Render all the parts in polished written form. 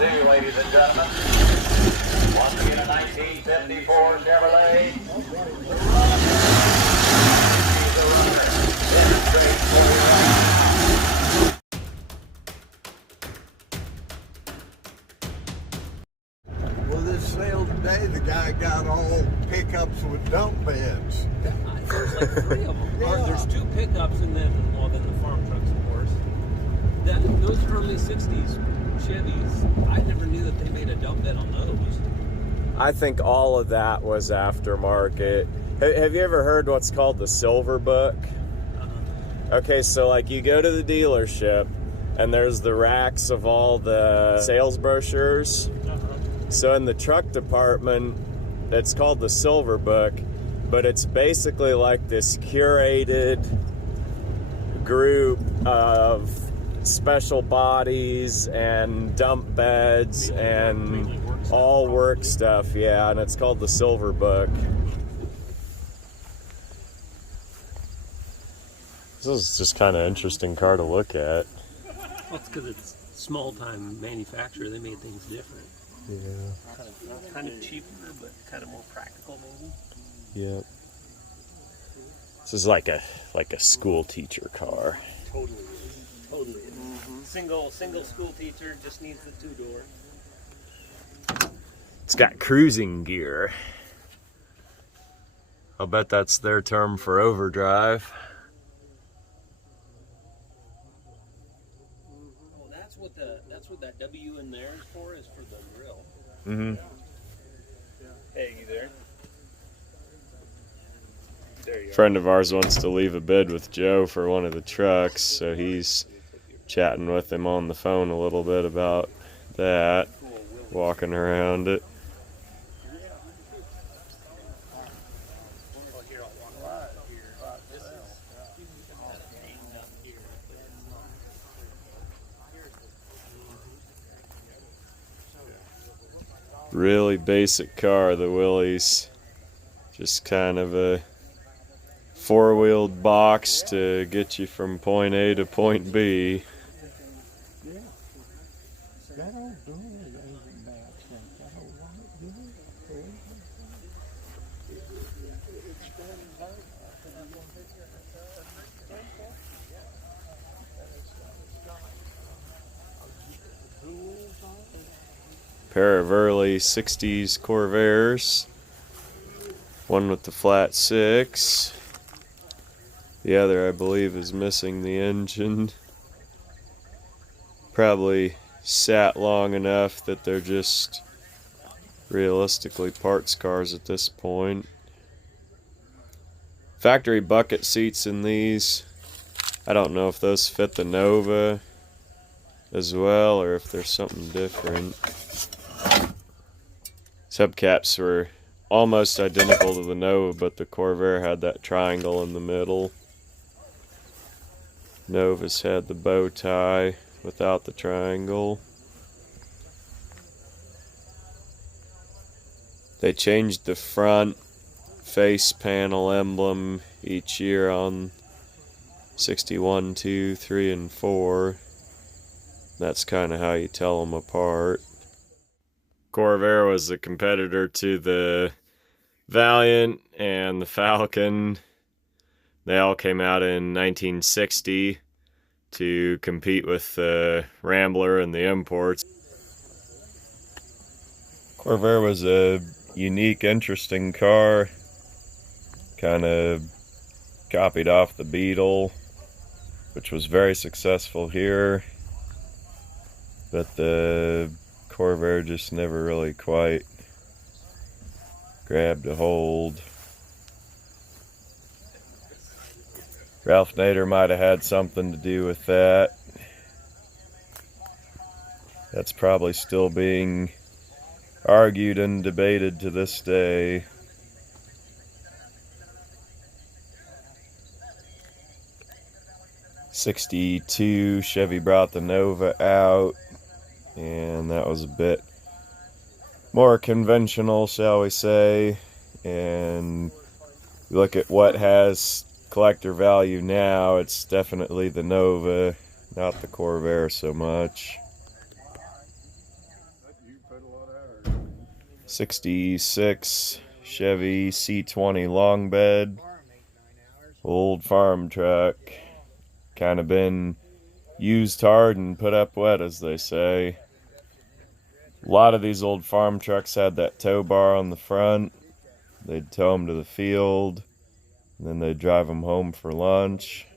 do, ladies and gentlemen. Once again, a 1954 Chevrolet. The runner. Demonstrates for you right. Well, this sale today, the guy got all pickups with dump beds. There's like 3 of them. Yeah. There's 2 pickups and then the farm trucks, of course. Those early 60s Chevys, I never knew that they made a dump bed on those. I think all of that was aftermarket. Have you ever heard what's called the Silver Book? Okay, so like you go to the dealership and there's the racks of all the sales brochures. So in the truck department, it's called the Silver Book, but it's basically like this curated group of special bodies and dump beds and all work stuff, yeah, and it's called the Silver Book. This is just kind of interesting car to look at. Well, it's because it's small-time manufacturer. They made things different. Yeah. Kind of cheaper, but kind of more practical, maybe. Yep. This is like a school teacher car. Totally. Single school teacher just needs the 2-door. It's got cruising gear. I'll bet that's their term for overdrive. Oh, that's what that W in there is for the grill. Mm-hmm. Hey, you there? There you are. Friend of ours wants to leave a bid with Joe for one of the trucks, so he's chatting with him on the phone a little bit about that, walking around it. Really basic car, the Willys. Just kind of a 4-wheeled box to get you from point A to point B. Pair of early 60s Corvairs. One with the flat 6. The other, I believe, is missing the engine. Probably sat long enough that they're just realistically parts cars at this point. Factory bucket seats in these. I don't know if those fit the Nova as well or if there's something different. Subcaps were almost identical to the Nova, but the Corvair had that triangle in the middle. Nova's had the bow tie without the triangle. They changed the front face panel emblem each year on 61, 2, 3, and 4. That's kind of how you tell them apart. Corvair was a competitor to the Valiant and the Falcon. They all came out in 1960 to compete with the Rambler and the imports. Corvair was a unique, interesting car. Kind of copied off the Beetle, which was very successful here. But the Corvair just never really quite grabbed a hold. Ralph Nader might have had something to do with that. That's probably still being argued and debated to this day. '62, Chevy brought the Nova out, and that was a bit more conventional, shall we say. And look at what has collector value now, it's definitely the Nova, not the Corvair so much. '66 Chevy C20 long bed, old farm truck. Kind of been used hard and put up wet, as they say. A lot of these old farm trucks had that tow bar on the front. They'd tow them to the field, and then they'd drive them home for lunch.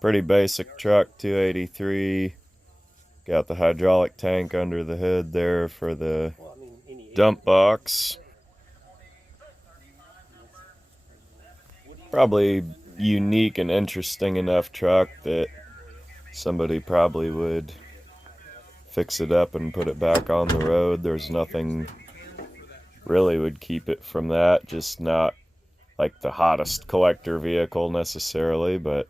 Pretty basic truck, 283. Got the hydraulic tank under the hood there for the dump box. Probably unique and interesting enough truck that somebody probably would fix it up and put it back on the road. There's nothing really would keep it from that, just not like the hottest collector vehicle necessarily, but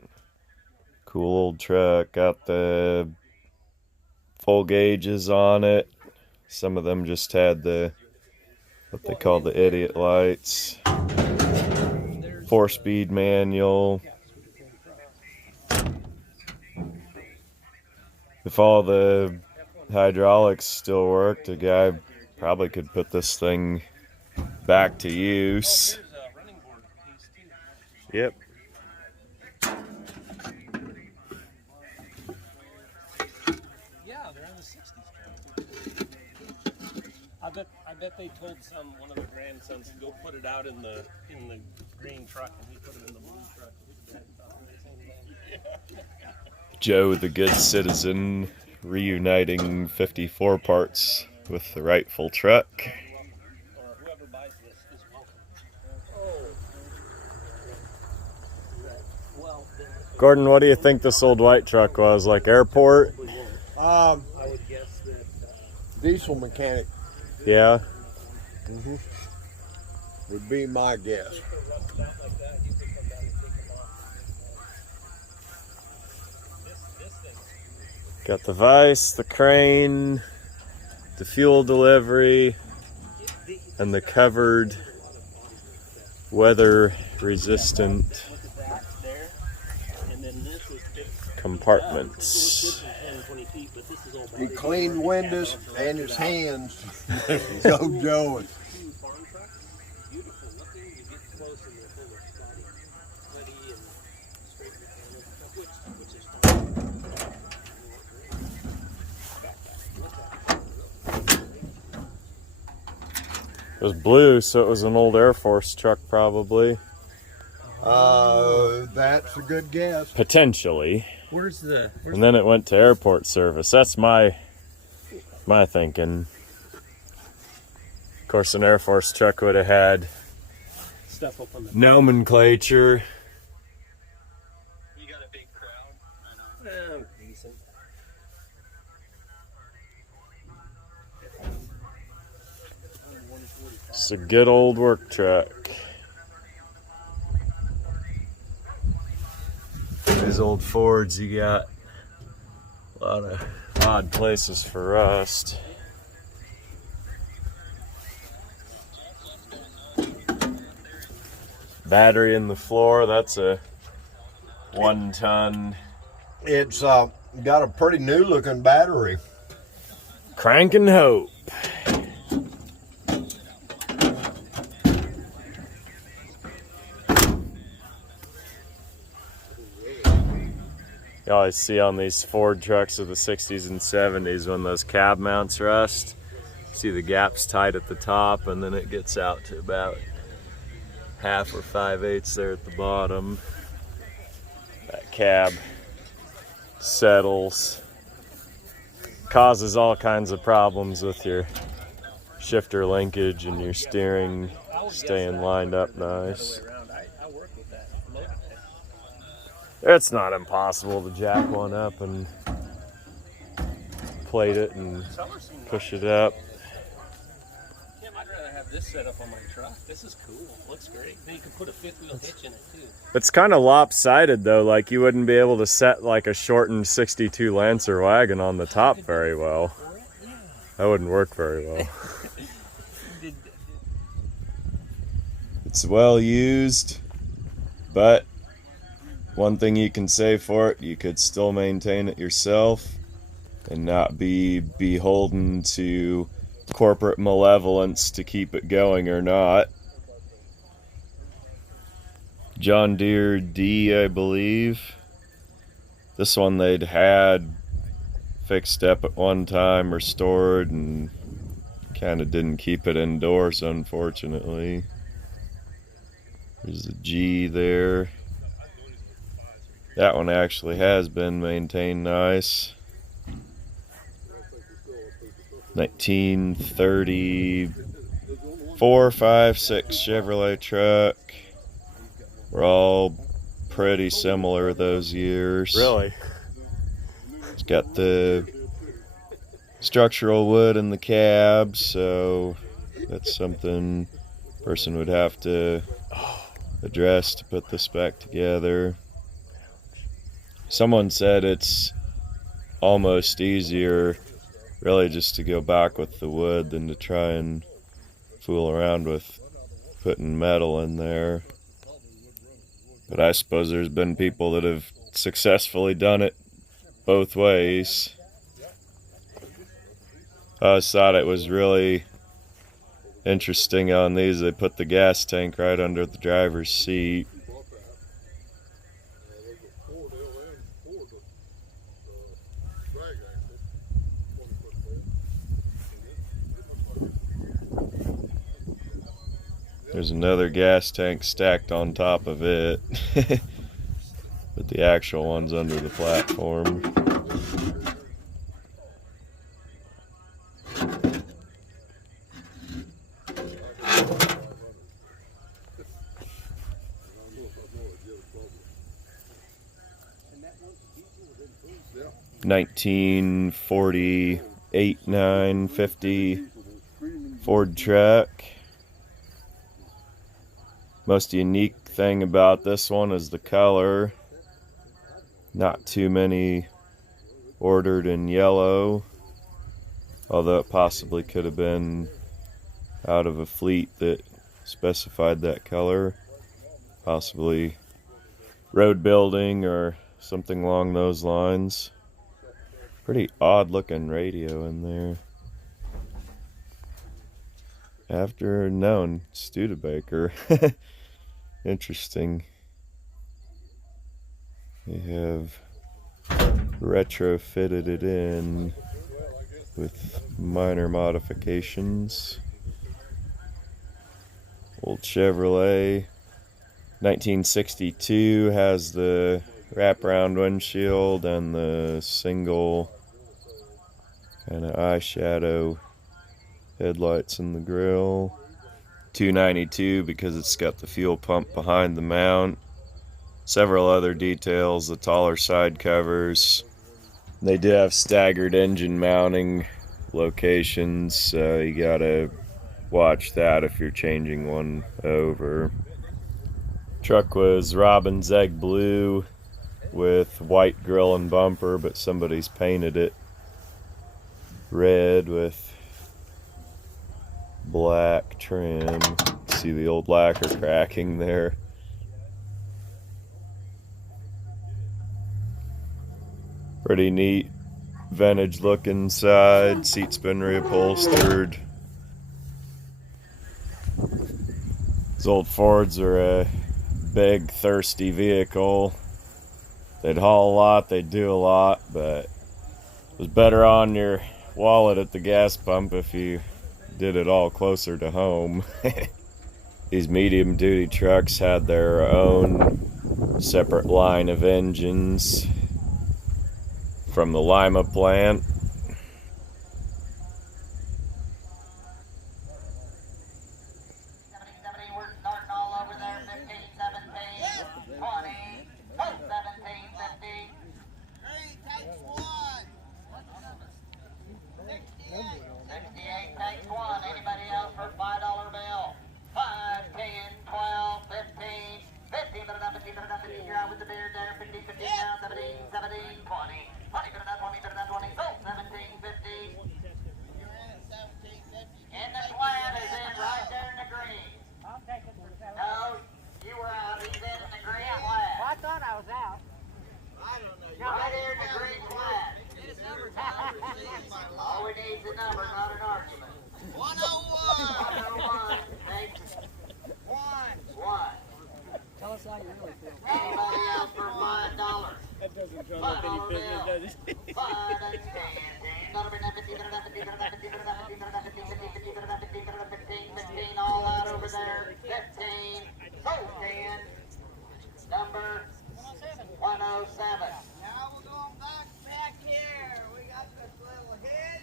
cool old truck. Got the full gauges on it. Some of them just had the what they call the idiot lights. 4-speed manual. If all the hydraulics still worked, a guy probably could put this thing back to use. Yep. Yeah, they're in the 60s. I bet they told one of their grandsons to go put it out in the green truck, and he put it in the blue truck. Joe, the good citizen, reuniting 54 parts with the rightful truck. Whoever buys this is welcome. Gordon, what do you think this old white truck was? Like airport? I would guess that Diesel mechanic Yeah. would be my guess. Got the vise, the crane, the fuel delivery, and the covered weather resistant compartments. He cleaned windows and his hands. Go Joey. It was blue, so it was an old Air Force truck probably. That's a good guess. Potentially. And then it went to airport service. That's my thinking. Of course, an Air Force truck would have had stuff up on the nomenclature. You got a big crowd. Decent. It's a good old work truck. These old Fords, you got a lot of odd places for rust. Battery in the floor, that's a 1-ton. It's got a pretty new looking battery. Crank and hope. You always see on these Ford trucks of the 60s and 70s when those cab mounts rust. See the gaps tight at the top, and then it gets out to about 1/2 or 5/8 there at the bottom. That cab settles. Causes all kinds of problems with your shifter linkage and your steering staying lined up nice. I work with that. It's not impossible to jack one up and plate it and push it up. Tim, I'd rather have this set up on my truck. This is cool. Looks great. Then you can put a 5th-wheel hitch in it too. It's kind of lopsided though, like you wouldn't be able to set like a shortened 62 Lancer wagon on the top very well. That wouldn't work very well. It's well used, but one thing you can say for it, you could still maintain it yourself and not be beholden to corporate malevolence to keep it going or not. John Deere D, I believe. This one they'd had fixed up at one time, restored, and kind of didn't keep it indoors, unfortunately. There's the G there. That one actually has been maintained nice. 1934, 5, 6 Chevrolet truck. We're all pretty similar those years. Really? It's got the structural wood in the cab, so that's something a person would have to address to put this back together. Someone said it's almost easier really just to go back with the wood than to try and fool around with putting metal in there. But I suppose there's been people that have successfully done it both ways. I always thought it was really interesting on these. They put the gas tank right under the driver's seat. There's another gas tank stacked on top of it. But the actual one's under the platform. $1948, 950 Ford truck. Most unique thing about this one is the color. Not too many ordered in yellow, although it possibly could have been out of a fleet that specified that color. Possibly road building or something along those lines. Pretty odd looking radio in there. After known Studebaker. Interesting. They have retrofitted it in with minor modifications. Old Chevrolet. 1962 has the wraparound windshield and the single kind of eyeshadow headlights in the grill. 292 because it's got the fuel pump behind the mount. Several other details, the taller side covers. They do have staggered engine mounting locations, so you gotta watch that if you're changing one over. Truck was robin's egg blue with white grill and bumper, but somebody's painted it red with black trim. See the old lacquer cracking there. Pretty neat vintage look inside. Seats been reupholstered. These old Fords are a big, thirsty vehicle. They'd haul a lot, they'd do a lot, but it was better on your wallet at the gas pump if you did it all closer to home. These medium duty trucks had their own separate line of engines from the Lima plant. 101. Thanks. One. Tell us how you really feel. Anybody else for $5? That doesn't drum up any business, does it? 5 and 10. All out over there. 15. Sold 10. Number 107. Now we're going back here. We got this little hit.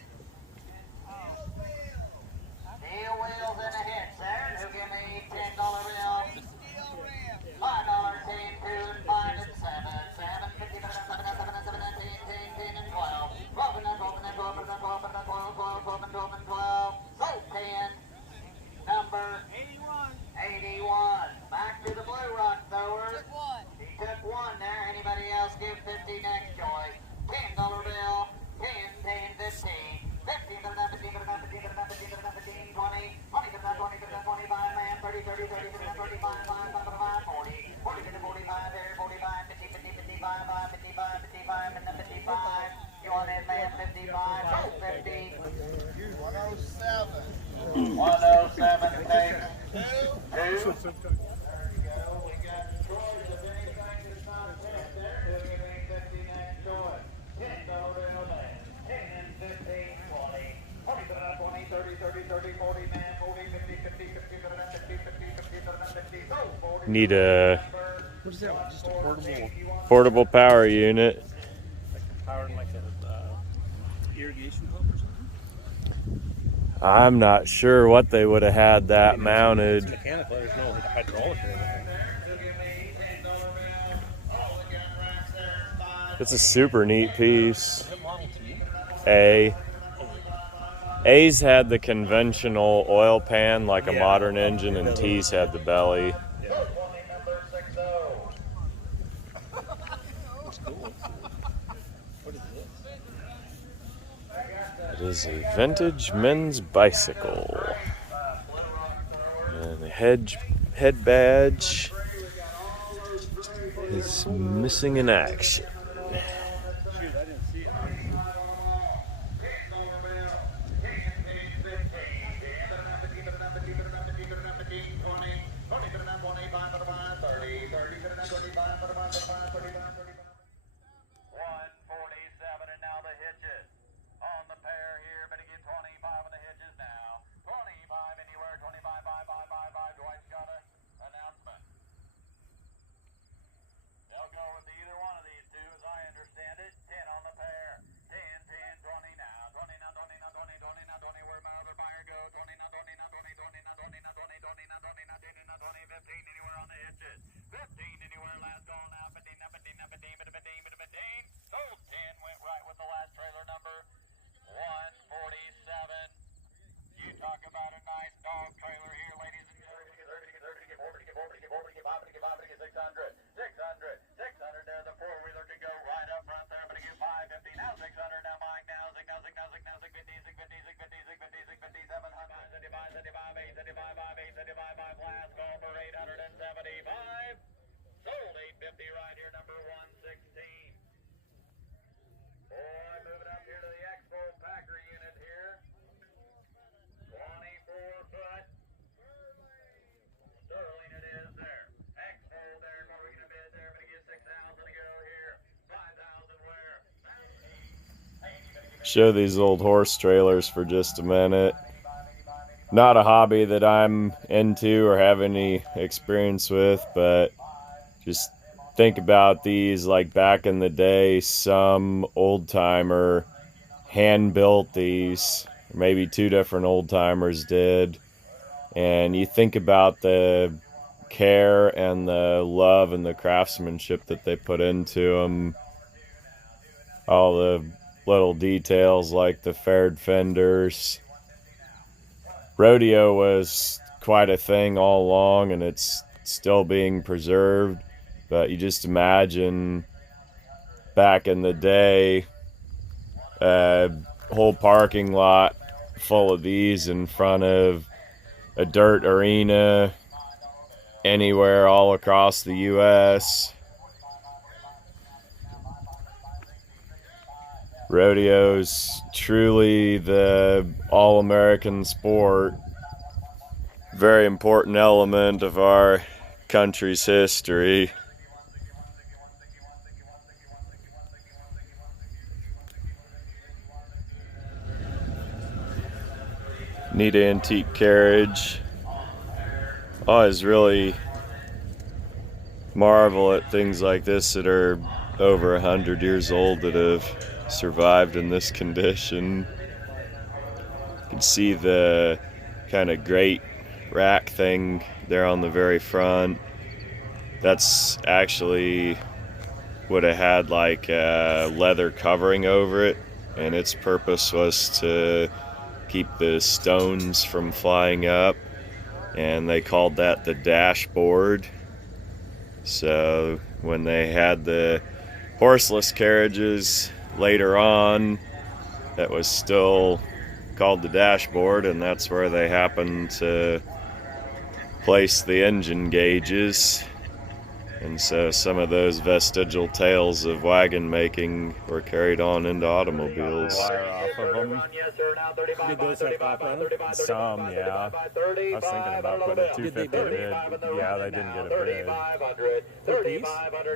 Steel wheels in the hit, sir. Who give me $10 bill? Steel rim. $5, 10, 2, and 5, and 7. 7, 50, 7, 7, 7, 7, 10, and 12. 12, and 12, and 12, and 12, and 12, 12, and 12, and 12. Sold 10. Number 81. Back to the Blue Rock throwers. He took one there. Anybody else give 50 next choice? $10 bill. 10, 10, 15. 15, 15, 15, 15, 15, 20, 20, 25, man, 30, 30, 30, 35, 5, 40, 40, 45, there, 45, 50, 50, 55, 55, 55, and then 55. You want it, man, 55, oh, 50. 107. 107, thanks. 2. Two. There you go. We got Troy, if anything is not set there, who give me 50 next choice? $10 bill, man. 10, 15, 20, 20, 20, 30, 30, 30, 40, man, 40, 50, 50, 50, 50, 50, 50, 50, so 40. Need a What is that? Just a portable, portable power unit. like powering like a irrigation pump or something? I'm not sure what they would have had that It's mounted. mechanical. There's no hydraulic or anything. It's a super neat piece. Is it Model T? A. A's had the conventional oil pan like a modern engine, and T's had the belly. It is a vintage men's bicycle. And the head badge is missing in action. Shoot, I didn't see it. And now the hitches on the pair here. Better get 25 on the hitches now. 25 anywhere. 25, 5. Dwight's got an announcement. They'll go with either one of these two, as I understand it. 10 on the pair. 10, 10, 20 now. 20 now, 20 now, 20, 20 now, 20. Where'd my other buyer go? 20 now, 20 now, 20, 20 now, 20 now, 20, 20 now, 20 now, 10 now, 20, 15 anywhere on the hitches. 15 anywhere. Last call now. 15 now, 15 now, 15, 15, 15. Sold 10. Went right with the last trailer number 147. You talk about a nice dog trailer here, ladies and gentlemen. 600. 600 there. The four-wheeler can go right up front there, but get 550. Now 600. Now Mike. Now 650. 875. Last call for 875. Sold 850 right here, number 116. Boy, moving up here to the Expo Packer unit here. 24 foot. Sterling it is there. Expo there. What are we going to bid there? Going to get 6,000 to go here. 5,000 where? Show these old horse trailers for just a minute. Not a hobby that I'm into or have any experience with, but just think about these like back in the day, some old timer hand built these, maybe two different old timers did, and you think about the care and the love and the craftsmanship that they put into them, all the little details like the faired fenders. Rodeo was quite a thing all along, and it's still being preserved. But you just imagine back in the day, a whole parking lot full of these in front of a dirt arena anywhere all across the U.S. Rodeo's truly the all-American sport. Very important element of our country's history. Neat antique carriage. I always really marvel at things like this that are over 100 years old that have survived in this condition. You can see the kind of grate rack thing there on the very front. That's actually would have had like a leather covering over it, and its purpose was to keep the stones from flying up, and they called that the dashboard. So when they had the horseless carriages later on, that was still called the dashboard, and that's where they happened to place the engine gauges. And so some of those vestigial tales of wagon making were carried on into automobiles. Wire off of them. Did those have top on them? Some, yeah. I was thinking about putting a 250 bid. Yeah, they didn't get a bid. Per piece?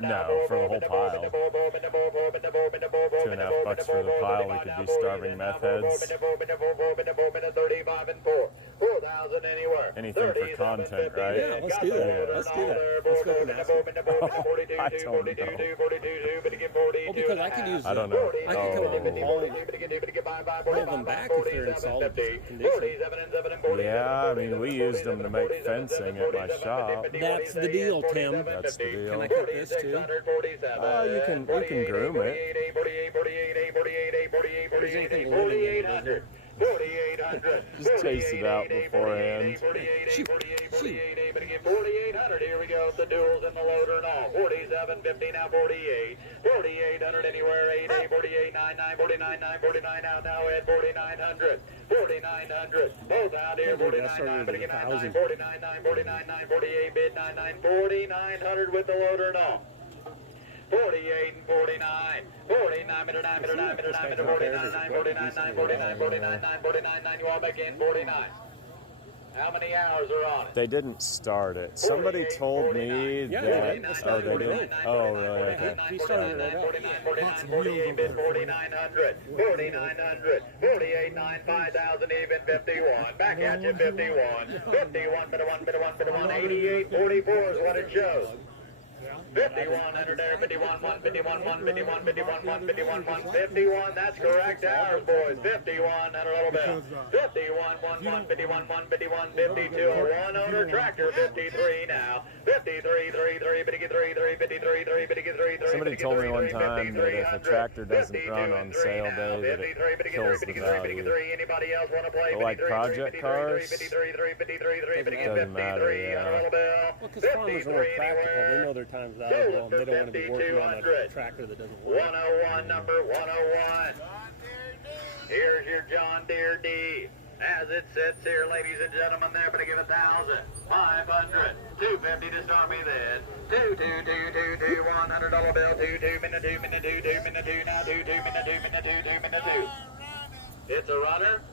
No, for the whole pile. $2.50 for the pile. We could be starving meth heads. Anything for content, right? Yeah, let's do that. Let's do that. Let's go for that. I don't know. Well, because I could use I don't know. I could come along and haul them back if they're in solid condition. Yeah, I mean, we used them to make fencing at my shop. That's the deal, Tim. That's the deal. Can I cut this too? You can groom it. There's anything living in it, is there? Just chase it out beforehand. Shoot. 4,800, here we go, the duels in the loader and all. 47.50 now, 48. 4,800 anywhere, 88, 48, 99, 49, 9, 49 out now at 4,900. 4,900, both out here, 49, but again, 99, 49, 9, 49, 9, 48, bid 99, 4,900 with the loader and all. 48 and 49. 49, meter 9, meter 9, meter 9, meter 49, 9, 49, 9, 49, 49, 9, 49, 9, you all back in, 49. How many hours are on it? They didn't start it. Somebody told me Yeah, that. they Oh, they did. did? Oh, really? Okay. He started it up. 48, bid 4,900. 4,900. 48, 9, 5,000 even, 51. Back at you, 51. 51, bit of 1, bit of 1, bit of 1. 88, 44 is what it shows. 5100 there, 51, 1, 51, 1, 51, 51, 1, 51, 1, 51. That's correct hours, boys. 51 and a little bit. 51, 1, 1, 51, 1, 51, 52. One owner tractor, 53 now. 53, 3, 3, 53, 3, 53, 3, 53, 3. Somebody told me one time that if a tractor doesn't run on sale day, that it kills the value. Anybody else want to play? But like project cars, doesn't matter, yeah. Well, because farmers are more practical. They know their time's valuable, and they don't want to be working on a tractor that doesn't work. 101, number 101. Here's your John Deere D. As it sits here, ladies and gentlemen, there, but I give 1,000, 500, 250 to start me then. 2, 2, 2, 2, 2, $100 bill, 2, 2, minute 2, minute 2, 2, minute 2, now 2, 2, minute 2, minute 2, 2, minute 2. It's a runner.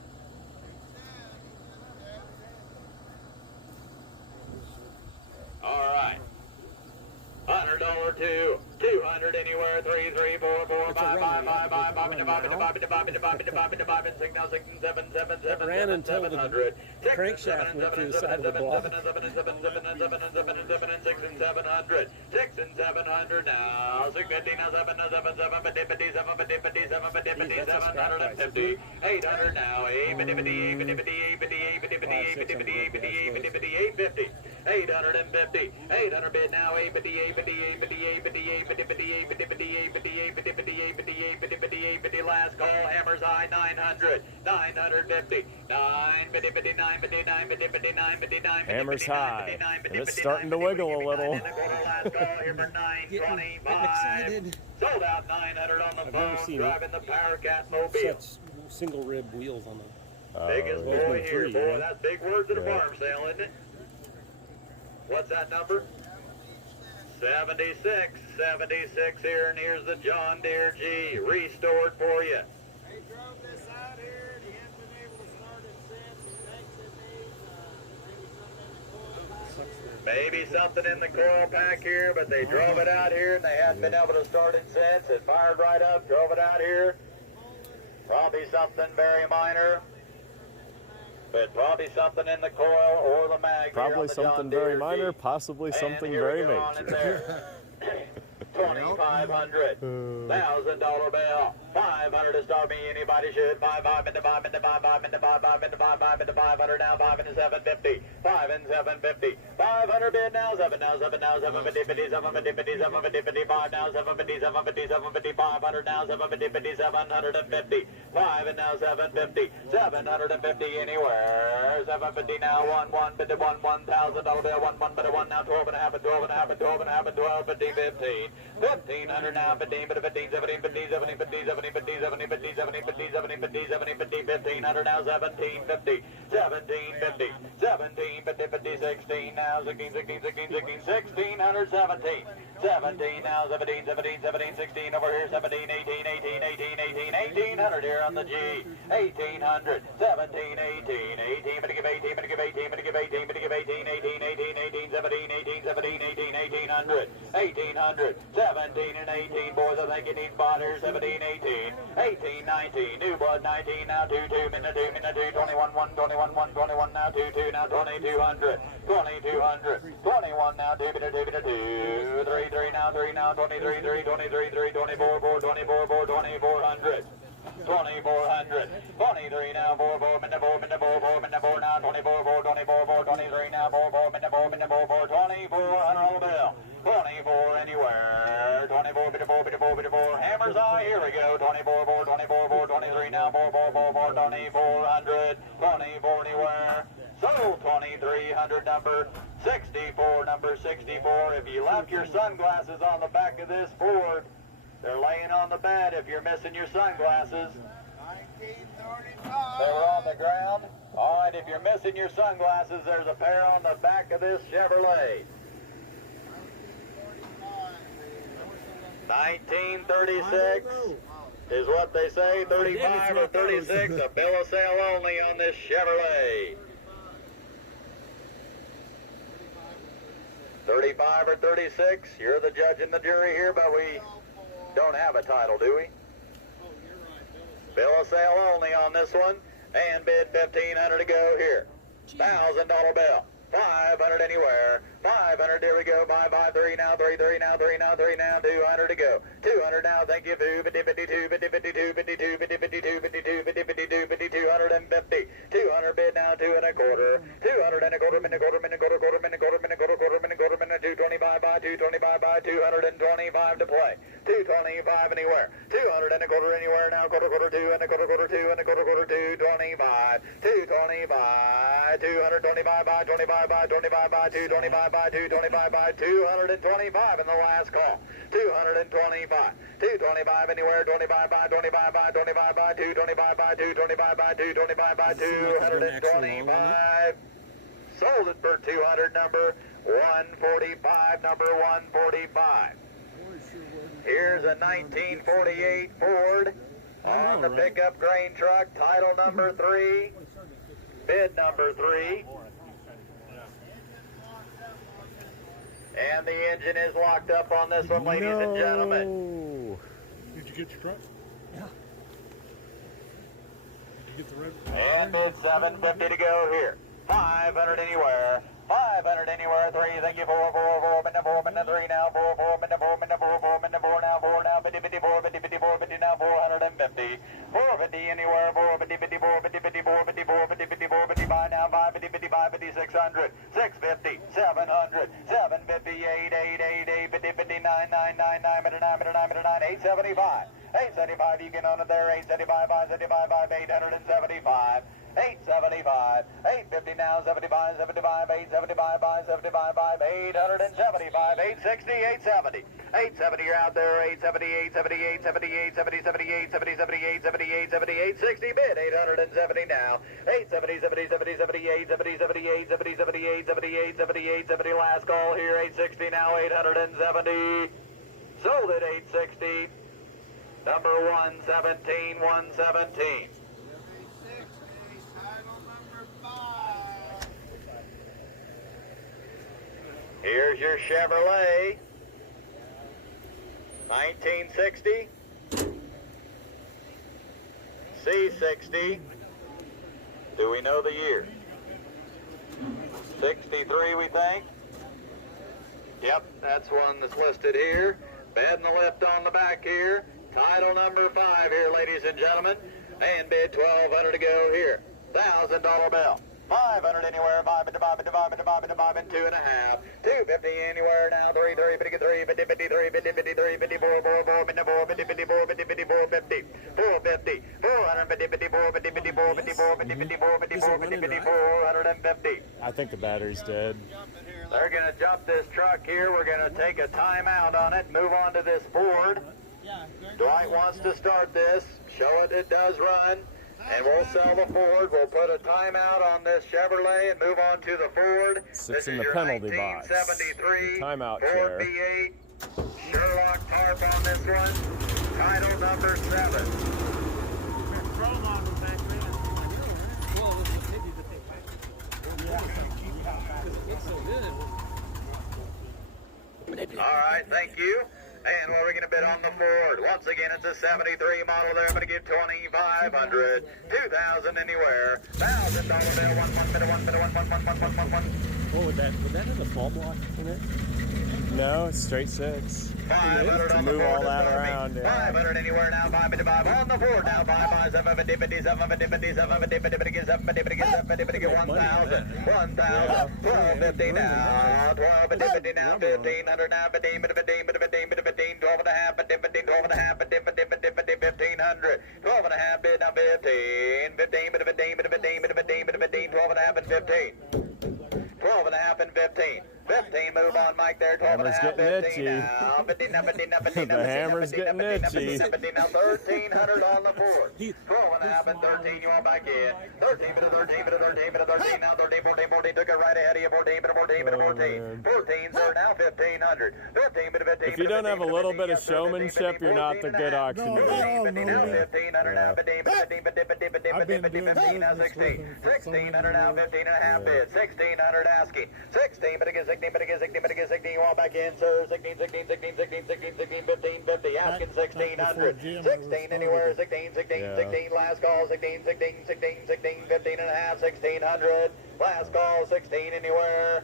All right. $100 two, 200 anywhere, 3, 3, 4, 4, 5, 5, 5, 5, 5, 6, 7, 7, 7, Ran until the 700. crankshaft went through the side of the block. 6 and 700. 6 and 700 now. 650 now, 7, 7, 7, 50, 7, 50, 7, 50, 750. 800 now. 850. 850. 800 bid now. 850. Last call. Hammers high. 900. 950. 950. Hammers high. And it's starting to wiggle a little. Last call here for 925. Excited. Sold out 900 on the I've never phone. seen Driving the Power Cat Mobile. Such single rib wheels on them. Biggest yeah. boy here, Three, boy. yeah. That's big words at a Yeah. farm sale, isn't it? What's that number? 76 here, and here's the John Deere G, restored for you. They drove this out here and he hasn't been able to start it since. He thinks it needs maybe something in the coil pack. Maybe something in the coil pack here, but they drove it out here and they hadn't been able to start it since. It fired right up, drove it out here. Probably something very minor, but probably something in the coil or the mag. Probably something very minor, possibly something very major. $2,500, $1,000 bill, $500 to start me. Anybody should. 5 into 5 into 5 into 5 into 5 into 500 now. 5 into 750, 5 and 750, 500 bid now. 7 now, 750, 50, 750, 750, 55 now. 750, 750, 750, 500 now. 750, 50, 750, 5 and now 750, 750 anywhere. 750 now. 1 bid to 1, $1,000 bill. 1 bid to 1 now. 12 and a half, 12 and a half, 12 and a half, 12, 50, 15. 1,500 now, 15, but 15, 17, 50, 70, 50, 70, 50, 70, 50, 70, 50, 70, 50, 70, 50, 1,500 now, 1750, 1750, 1750, 50, 16 now, 16, 16, 16, 16, 1,600, 17, 17 now, 17, 17, 17, 16 over here, 17, 18, 18, 18, 18, 1,800 here on the G, 1,800, 17, 18, 18, but give 18, but give 18, but give 18, but give 18, 18, 18, 18, 17, 18, 17, 18, 1,800, 1,800, 17 and 18, boys, I think you need spotters. 17, 18, 18, 19, new blood 19, now 2, 2, minute 2, 21, 1, 21, 1, 21, now 2, 2, now 2,200, 2,200, 21 now 2, minute 2, minute 2, 3, 3 now 3, now 23, 3, 23, 3, 24, 4, 24, 4, 2,400. 2,400, 23 now, 4, 4, minute 4, minute 4, 4, minute 4 now, 24, 4, 24, 4, 23 now, 4, 4, minute 4, minute 4, 4, 2,400 bill, 24 anywhere, 24, minute 4, minute 4, minute 4, hammer's eye, here we go, 24, 4, 24, 4, 23 now, 4, 4, 4, 4, 2,400, 24 anywhere. So 2,300 number 64, number 64. If you left your sunglasses on the back of this Ford, they're laying on the bed if you're missing your sunglasses. 1935. They were on the ground. All right, if you're missing your sunglasses, there's a pair on the back of this Chevrolet. 1936 is what they say. 35 or 36, a bill of sale only on this Chevrolet. 35 or 36, you're the judge and the jury here, but we don't have a title, do we? Bill of sale only on this one, and bid 1,500 to go here. $1,000 bill. 500 anywhere. 500, there we go. 5, 5, 3 now, 3, 3 now, 3 now, 3 now, 200 to go. 200 now, thank you, 2, 50, 52, 50, 52, 52, 50, 52, 52, 50, 52, 50, 250. 200 bid now, 2 and a quarter. 200 and a quarter, minute, quarter, minute, quarter, quarter, minute, quarter, minute, quarter, quarter, minute, quarter, minute, 225 by, 225 by, 225 to play. 225 anywhere. 200 and a quarter anywhere now, quarter, quarter, 2 and a quarter, quarter, 2 and a quarter, quarter, 225. 225, 225 by, 25 by, 25 by, 225 by, 225 by, 225 in the last call. 225. 225 anywhere, 25 by, 25 by, 25 by, 225 by, 225 by, 225 by, 225. Sold it for 200, number 145, number 145. Here's a 1948 Ford on the pickup grain truck, title number 3, bid number 3. And the engine is locked up on this one, ladies and gentlemen. Did you get your truck? Yeah. Did you get the red? And bid 750 to go here. 500 anywhere. 500 anywhere. 3, thank you. 4, 4, 4, minute 4, minute 3 now. 4, 4, minute 4, minute 4, 4, minute 4 now. 4 now. 50, 54, 50, 54, 50 now. 450. 450 anywhere. 450, 54, 50, 54, 54, 50, 54, 55 now. 550, 55, 50, 600, 650, 700, 750, 8, 8, 8, 8, 50, 59, 9, 9, 9, 9, 9, 9, 875. 875, you can own it there. 875, 575, 875, 875, 850 now, 75, 75, 875, 575, 875, 860, 870. 870, you're out there, 870, 870, 870, 870, 70, 78, 78, 78, 60, bid, 870 now. 870, 70, 70, 78, 70, 78, 70, 78, 78, 78, 70, last call here, 860 now, 870. Sold at 860. Number 117, 117. Title number 5. Here's your Chevrolet. 1960. C60. Do we know the year? 63, we think. Yep, that's one that's listed here. Bed and the lift on the back here. Title number 5 here, ladies and gentlemen. And bid $1,200 to go here. $1,000 bill. 500 anywhere, 5 and 5 and 5 and 5 and 5 and 2.5. 250 anywhere now, 3, 3, 50, 3, 50, 53, 50, 53, 54, 4, 4, 54, 50, 54, 50, 54, 50, 450, 450, 54, 50, 54, 54, 50, 54, 54, 50, 54, 450. I think the battery's dead. They're going to jump this truck here. We're going to take a timeout on it, move on to this Ford. Dwight wants to start this, show it does run, and we'll sell the Ford. We'll put a timeout on this Chevrolet and move on to the Ford. Sits This in is the your penalty box. 1973 Timeout Ford chair. V8. Sherlock tarp on this one. Title number 7. All right, thank you. And what are we going to bid on the Ford? Once again, it's a 73 model there. I'm going to give 2,500, 2,000 anywhere, $1,000 bill, one. What would that have the fall block in it? No, it's straight 6. 500 To on the move Ford all to that start me. around, yeah. 500 anywhere now, 555 on the Ford now, 557, 50, 57, 50, 57, 50, 50, 57, 50, 57, 50, 50, 1,000, 1,000, 1,250 now, 1,250 now, 1,500 now, 15, 15, 15, 15, 12 and a half, 15, 15, 12 and a half, 15, 15, 15, 1,500, 12 and a half bid now, 15, 15, 15, 15, 15, 15, 12 and a half and 15. 12 and a half and 15. 15, move on, Mike, there. 12 and a Hammer's half, getting 15 itchy. now. 15 now, 15 now, 15 now, The 15 now, hammer's 15 now, getting 15 itchy. now, 15 now, 1,300 on the Ford. 12 and a half and 13, you want back in. 13, bit of 13, bit of 13, bit of 13, now 13, 14, 14, took it right ahead of you. 14, bit of 14, bit of 14. 14, sir, now 1,500. 15, bit of 15. If you don't have a little bit of showmanship, you're not the good auctioneer. 15 now, 1,500 now, 15, 15, 15, 15, 15, 15, now 16. 1,600 now, 15 and a half bid. 1,600 asking. 16, but again, 16, but again, 16, but again, 16, you want back in, sir. 16, 16, 16, 16, 16, 16, 15, 50, asking 1,600. 16 anywhere, 16, 16, 16, last call, 16, 16, 16, 16, 15 and a half, 1,600. Last call, 16 anywhere.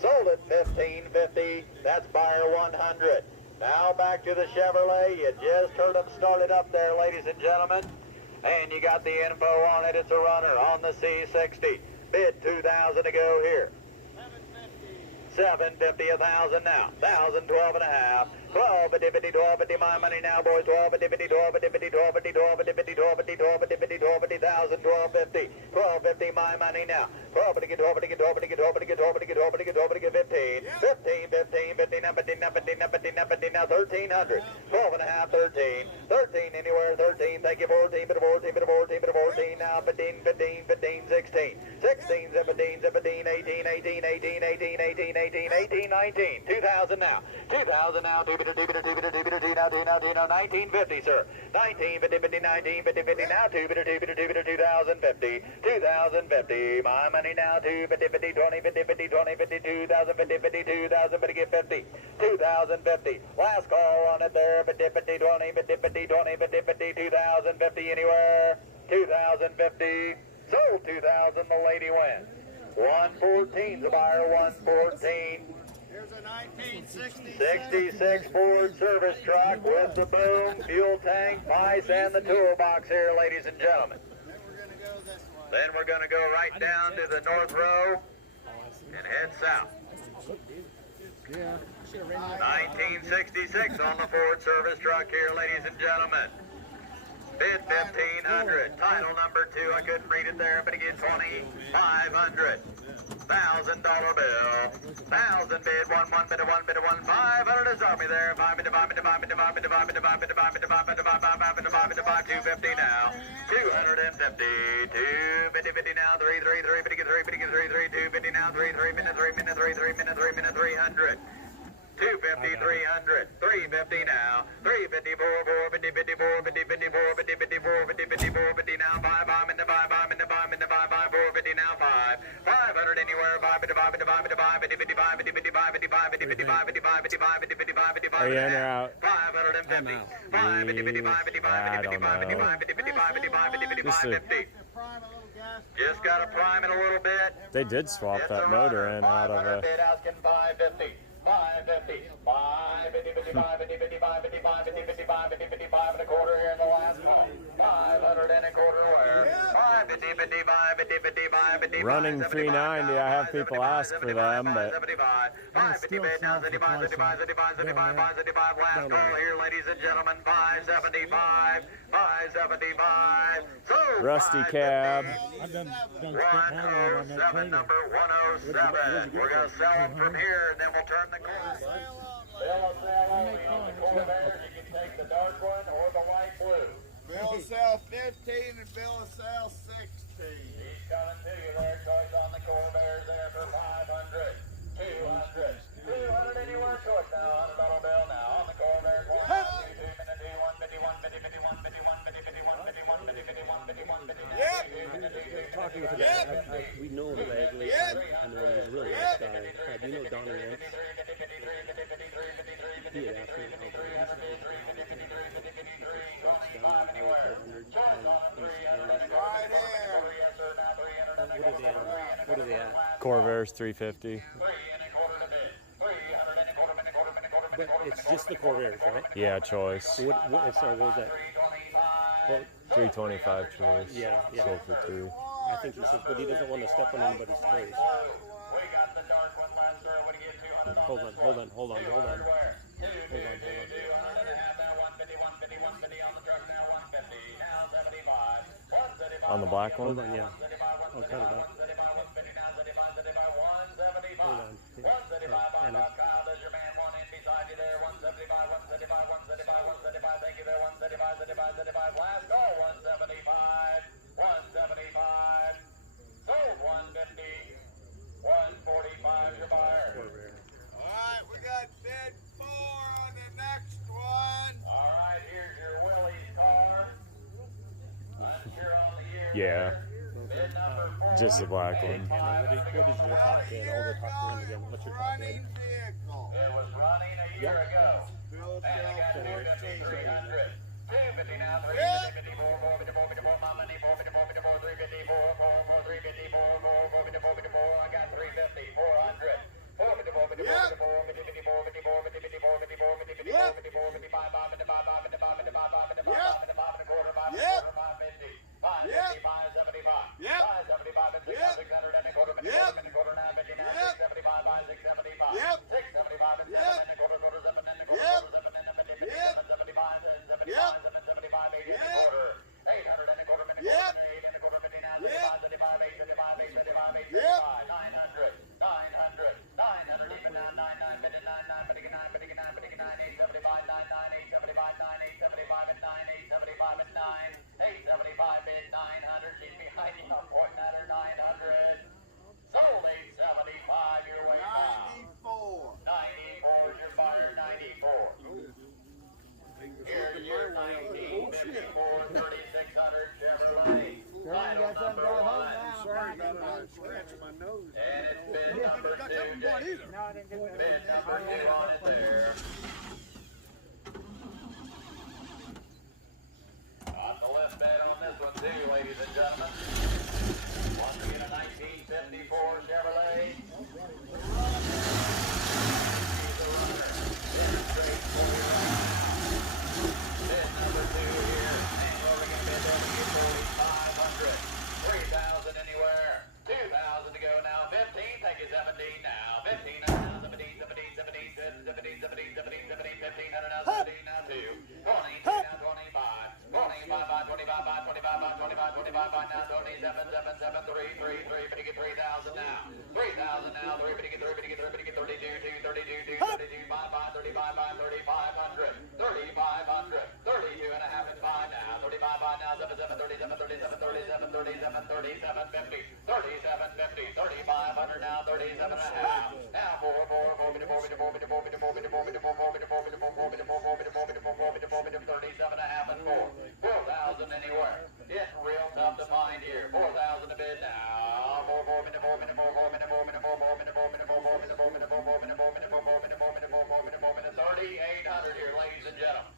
Sold at 1550. That's buyer 100. Now back to the Chevrolet. You just heard them start it up there, ladies and gentlemen. And you got the info on it. It's a runner on the C60. Bid 2,000 to go here. 750, 1,000 now. 1,000, 12 and a half. 12, 50, 12, 50, my money now, boys. 12, 50, 12, 50, 12, 50, 12, 50, 12, 50, 12, 50, 12, 50, 1,000, 12, 50. 12, 50, my money now. 12, 50, 12, 50, 12, 50, 12, 50, 12, 50, 12, 50, 12, 50, 15. 15, 15, 15, now, 15, now, 15, now, 15, now, 15, now, 1,300. 12 and a half, 13. 13 anywhere, 13. Thank you, 14, bit of 14, bit of 14, bit of 14. Now, 15, 15, 15, 16. 16, 17, 17, 18, 18, 18, 18, 18, 18, 18, 19. 2,000 now. 2,000 now. 2 now, 1950, sir. 1950, 50, 1950, 50 now. 2 2050. 2050. My money now. 2 50, 50, 20, 50, 50, 20, 50, 2050, 50, 2050, get 50. 2050. Last call on it there. 50, 50, 20, 50, 50, 20, 50, 50, 2050 anywhere. 2050. Sold 2,000. The lady wins. 114's the buyer. 114. Here's a 1966. 66 Ford service truck with the boom, fuel tank, vice, and the toolbox here, ladies and gentlemen. Then we're going to go this way. Then we're going to go right down to the north row and head south. 1966 on the Ford service truck here, ladies and gentlemen. Bid 1,500. Title number 2. I couldn't read it there, but again 2,500. $1,000 bill. 1,000 bid. 1 bid of 1 bid of 1. 500 is Army there. 5 bid of 5 bid of 5 bid of 5 bid of 5 bid of 5 bid of 5 bid of 5 bid of 5 bid of 5 bid of 5 250 now. 250. 250 now. 3 3 3 bid 3 bid 3 3 250 now. 3 3 minute 3 minute 3 3 minute 3 minute 300. 250, 300, 350 now, 354, 450, 54, 50, 54, 50, 54, 50, 54, 50 now, 5, I'm in the 5, I'm in the 5, in the 5, 5, 450 now, 5, 500 anywhere, 5, 55, 55, 55, 50, 55, 50, 55, 55, 50, 55, 55, 55, 50, 55, 55, Are you in or out? 550, 5, 50, 55, 55, 50, 55, 55, 50, 55, 55, 50, 55, 50. Just got to prime it a little bit. They did swap that motor in out of a. Bid asking 550. 550, 550, 55, 50, 55, 55, 50, 55, 50, 55 and a quarter here in the last call. 500 and a quarter where? 550, 55, 50, 55, 55, Running 390. I have people ask for them, but 550 bid now, 75, 75, 75, 75, 575. Last call here, ladies and gentlemen. 575, 575. So Rusty cab. I've done spent time out on that 107, trailer. number 107. We're going to sell them from here, and then we'll turn the corner. Bill of sale only on the Corvairs. You can take the dark one or the light blue. Bill of sale 15 and bill of sale 16. He's coming to you there. Choice on the Corvairs there for 500, 200, 200 anywhere. Choice now. $100 bill now on the Corvairs. 1, 2, 2, 1, 50, 1, 50, 1, 50, 50, 1, 50, 1, 50, 50, 1, 50, 1, 50, 1, 50, 1, 50, 1, 50. Yep. Talking with the guy, we know him vaguely. I know he's a really nice guy. Do you know Donnie Lance? He had asked me how big What are they at? Corvairs 350. But it's just the Corvairs, right? Yeah, choice. Sorry, what was that? Well, 325 choice. Yeah. Sold for 2. I think he says, but he doesn't want to step on anybody's toes. Hold on. On the black one? Hold on, yeah. I'll cut it out. Hold on. Yeah. And last call, 175, 175, sold 150, 145 your buyer. Alright, we got bid 4 on the next one. Alright, here's your Willys car. Unsure on the year. Yeah, Bid number 4. just the black one. what is your top bid? I'll go talk to him again. What's your top bid? Running vehicle. It was running a year ago. Bill of And I got sale 250, 15. 300. 250 now, 350, 54, 454, 54, my money, 454, 54, 354, 4, 354, 4, 454, 54, I got 350, 400. 454, 54, 54, 54, 54, 54, 54, 54, 54, 55, 55, 55, 55, 55, 55, 55 and a quarter, 5 and a quarter, 550, 550, 575, 575 and 600 and a quarter, 675 and a quarter, 959, 675, 675, 675 and 7 and a quarter, 7 and a quarter, 7 and a 50, 75 and 75, 775, 8 and a quarter, 800 and a quarter, 8 and a quarter, 59, 75, 75, 8, 75, 8, 75, 900, 900, 900, even now, 99, 99, 99, 99, 99, 875, 99, 875, 9, 875, and 9, 875, and 9, 875, bid 900, she's behind you, point at her 900, sold 875, your way now. 94. 94 is your buyer, 94. Here's your 1954 3600 Chevrolet. Title number 1. Sorry about it, I'm scratching my nose. And it's bid number 2. Bid number 2 on it there. On the left bed on this one too, ladies and gentlemen. Once again, a 1954 Chevrolet. He's a runner. Demonstrate for you right now. Bid number 2 here. And we're going to bid over 500. 3,000 anywhere. 2,000 to go now. 15. Thank you, 17 now. 15 now. 17, 17, 17, 17, 17, 17, 17, 1500 now. 17 now. 2. 20 now. 25. 25, 25. 25 by now, 27, 7, 7, 3, 3, 3, but get 3,000 now. 3,000 now, 3, but get 3, but get 32, 2, 32, 2, 32, 5 by 35 by 3,500, 3,500, 32 and a half and 5 now, 35 by now, 7, 7, 37, 37, 37, 37, 37, 50, 37, 50, 3,500 now, 37 and a half. Now 4, 4, 4, 37 and a half and 4. 4,000 anywhere. It's real tough to find here. 4,000 a bid now. 4, 4, 4, 4, 4, 4, 4, 4, 4, 4, 3,800 here, ladies and gentlemen.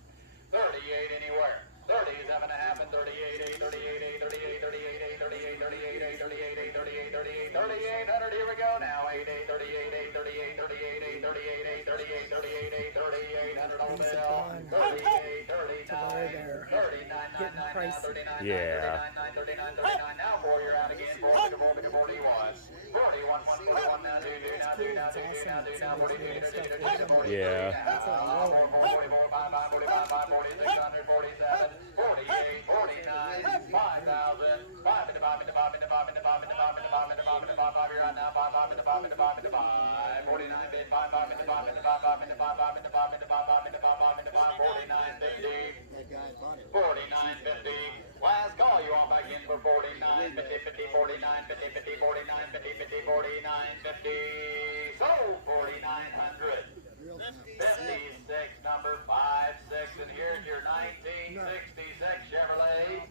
38 anywhere. 37 and a half and 38, 38, 38, 38, 38, 38, 38, 38, 38, 3,800. Here we go now. 8, 8, 38, 38, 38, 38, 38, 38, 3,800 on the bill. 38, 39, 39, 99, 39, 39, 39. Now 4, you're out again. 40, 40, 41. 41, 141, now 2, 2, now 2, now 2, 2, now 2, now 42, 42, Yeah. 44, 44, 45, 45, 46, 147, 48, 49, 5,000, 5 into 5 into 5 into 5 into 5 into 5 into 5 into 5 into 5, 5 you're on now, 5, 5 into 5 into 5 into 5, 49 bid, 5, 5 into 5 into 5, 5 into 5, 5 into 5 into 5, 5 into 5, 5 into 5, 49, 50, 49, 50. Last call, you all back in for 49, 50, 50, 49, 50, 50, 49, 50, 50, 49, 50. Sold 4,900. 56, number 5, 6, and here's your 1966 Chevrolet.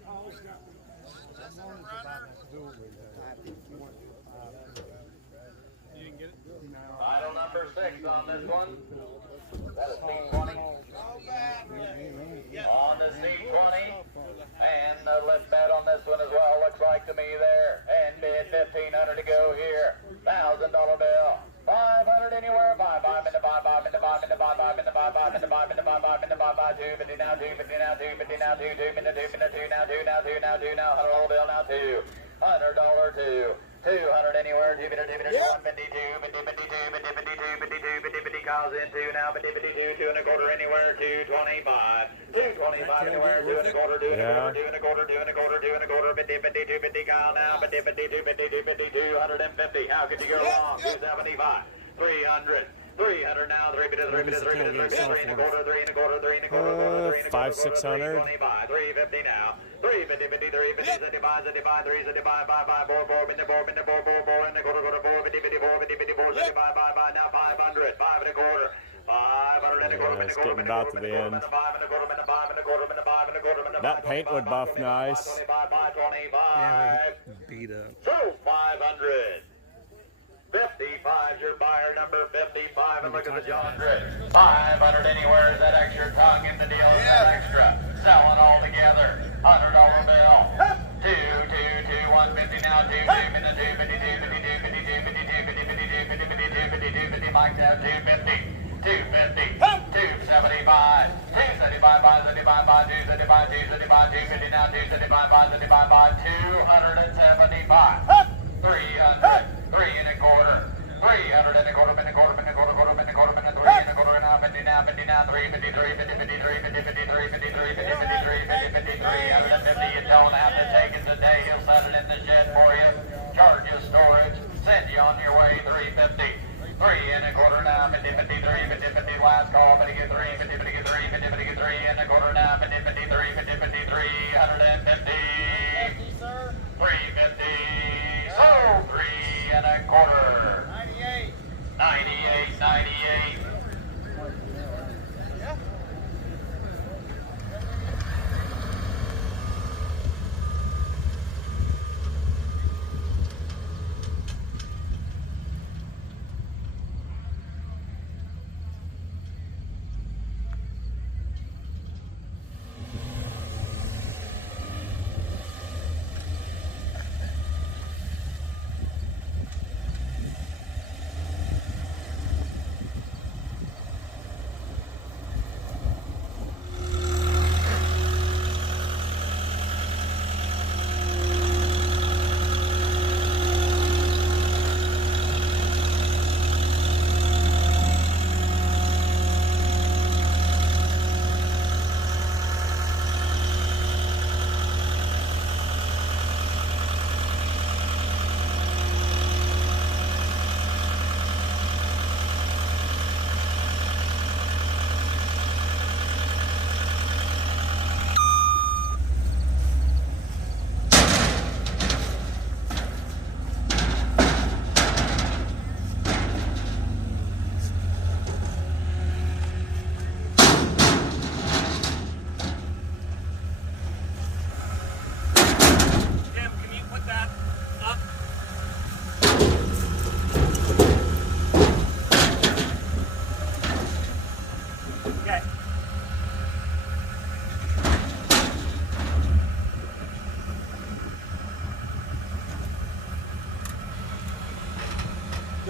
Title number 6 on this one. That is C20. On the C20. And the list bet on this one as well, looks like to me there. And bid 1,500 to go here. $1,000 bill. 500 anywhere. 5, 5 into 5, 5 into 5 into 5, 5 into 5, 5 into 5 into 5, 5 into 5, 5, 250 now, 250 now, 250 now, 2, 2 into 2 into 2 now, 2 now, 2 now, 2 now, $100 bill now, $200 2. 200 anywhere, 2 bidder, 152, 50, 52, 50, 52, 52, 50, 50 calls in 2 now, 50, 52, 2 and a quarter anywhere, 225, 225 anywhere, 2 and a quarter, 2 and a quarter, 2 and a quarter, 2 and a quarter, 2 and a quarter, 50, 52, 50 call now, 50, 52, 52, 50, 250. How could you go wrong? 275, 300. 300 now, 3 bidders, 3 bidders, 3 bidders, 3 and a quarter, 3 and a quarter, 3 and a quarter, 3 and a quarter, 5, 600. 325, 350 now, 350, 53, 50, 75, 75, 3, 75, 5, 5, 4, 4, in the 4, in the 4, 4, 4, and a quarter, 4, 50, 54, 50, 54, 75, 5, 5, now 500, 5 and a quarter. 500 and a quarter, it's getting about to the end. That paint would buff nice. Yeah, we beat up. So 500. 55's your buyer, number 55, and look at the John Grid. 500 anywhere is that extra tongue in the deal, is that extra. Selling all together, $100 bill. 2, 2, 2, 150 now, 2, 2, 52, 52, 52, 52, 52, 52, 52, 52, 52, Mike's out, 250, 250, 275, 275, 575, 275, 275, 250 now, 275, 575, 275, 300. 3 and a quarter, 300 and a quarter, and a quarter, and a quarter, quarter, and a quarter, and a 3 and a quarter, and a 50 now, 50 now, 3, 53, 50, 53, 50, 53, 53, 50, 53, 50, 53, 150. You don't have to take it today. He'll set it in the shed for you. Charge you storage. Send you on your way. 350. 3 and a quarter now, 50, 53, 50, 50. Last call, 50, 3, 50, 53, 50, 53 and a quarter now, 50, 53, 50, 53, 150. 350. So 3 and a quarter. 98. 98, 98.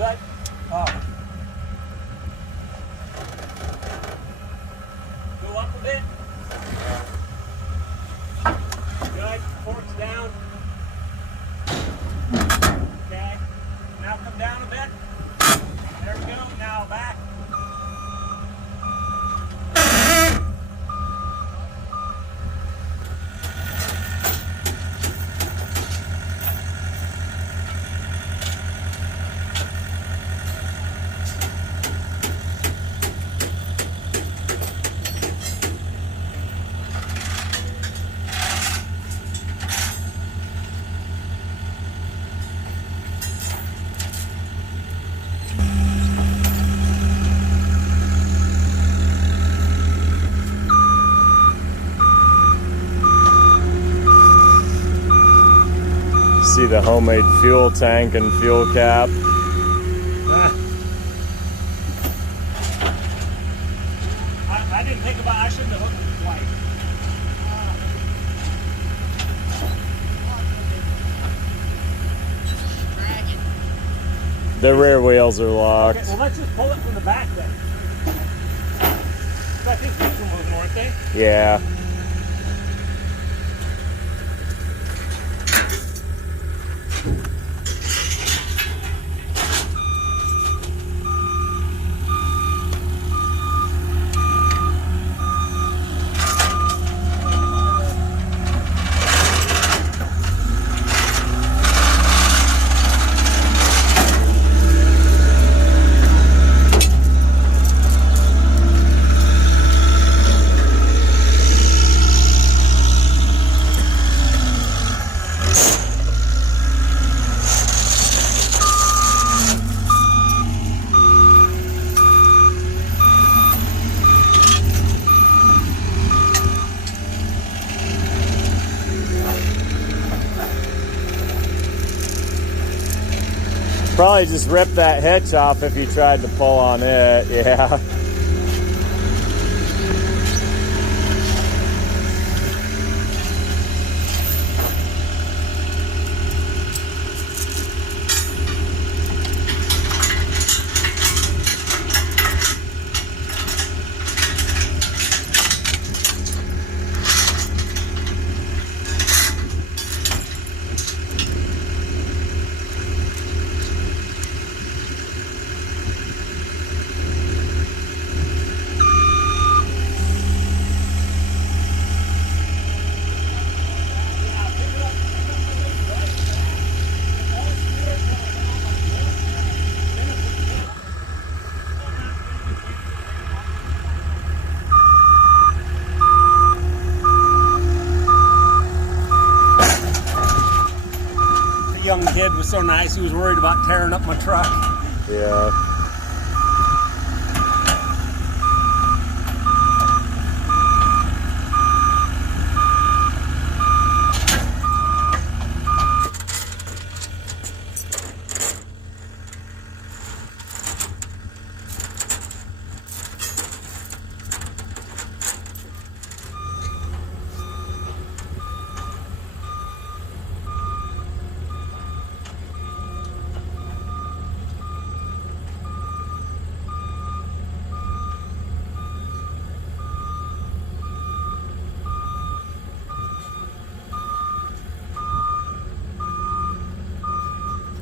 Good. Oh. Go up a bit. Good. Forks down. Okay. Now come down a bit. There we go. Now back. See the homemade fuel tank and fuel cap. I didn't think about. I shouldn't have hooked it twice. The rear wheels are locked. Okay, well, let's just pull it from the back then. I think these were moving, weren't they? Yeah. Probably just rip that hitch off if you tried to pull on it, yeah. Young kid was so nice, he was worried about tearing up my truck. Yeah.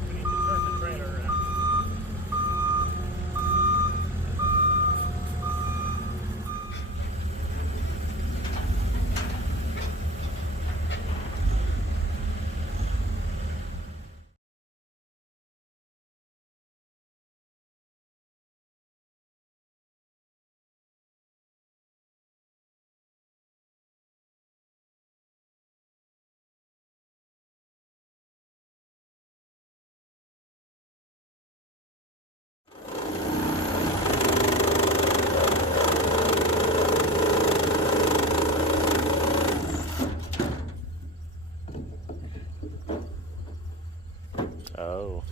We need to turn the trailer around. Oh.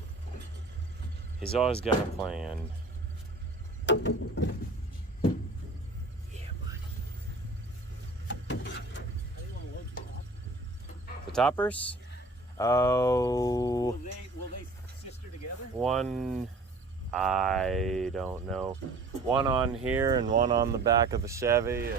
He's always got a plan. The toppers? Oh. Will they sister together? One I don't know. One on here and one on the back of the Chevy.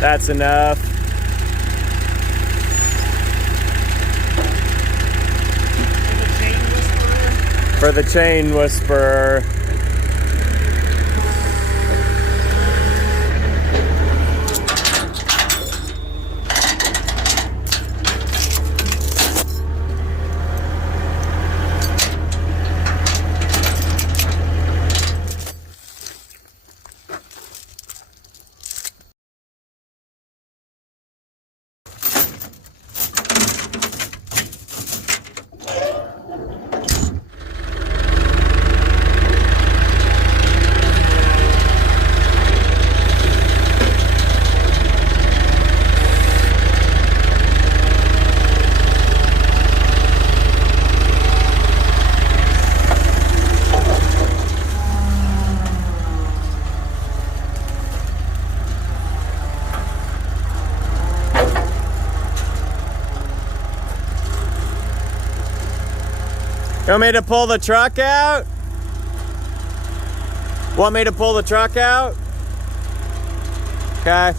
That's enough. For the chain whisperer. You want me to pull the truck out? Want me to pull the truck out? Okay.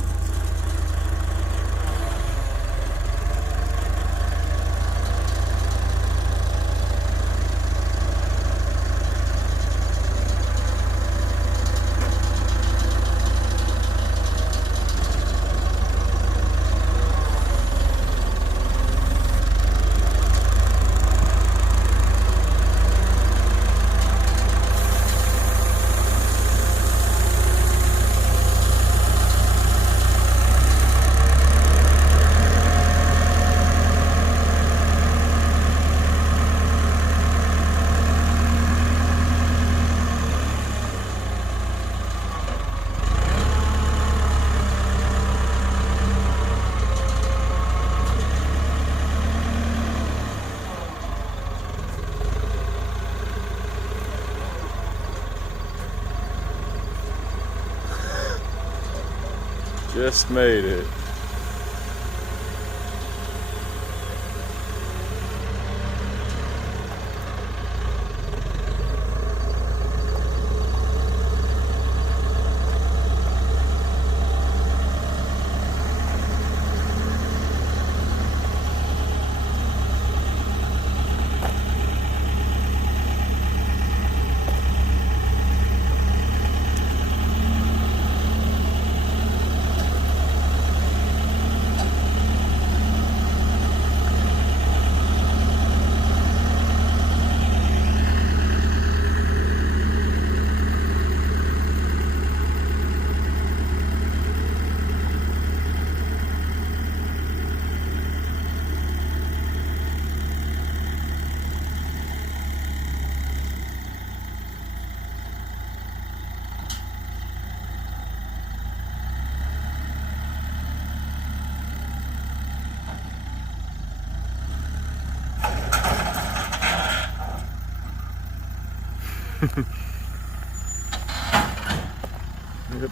Just made it. Yep.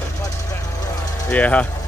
not that much of that front. Yeah.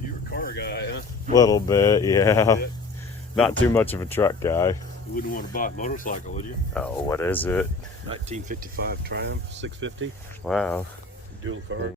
You're a car guy, huh? Little bit, yeah. Yeah. Not too much of a truck guy. You wouldn't want to buy a motorcycle, would you? Oh, what is it? 1955 Triumph 650. Wow. Dual car.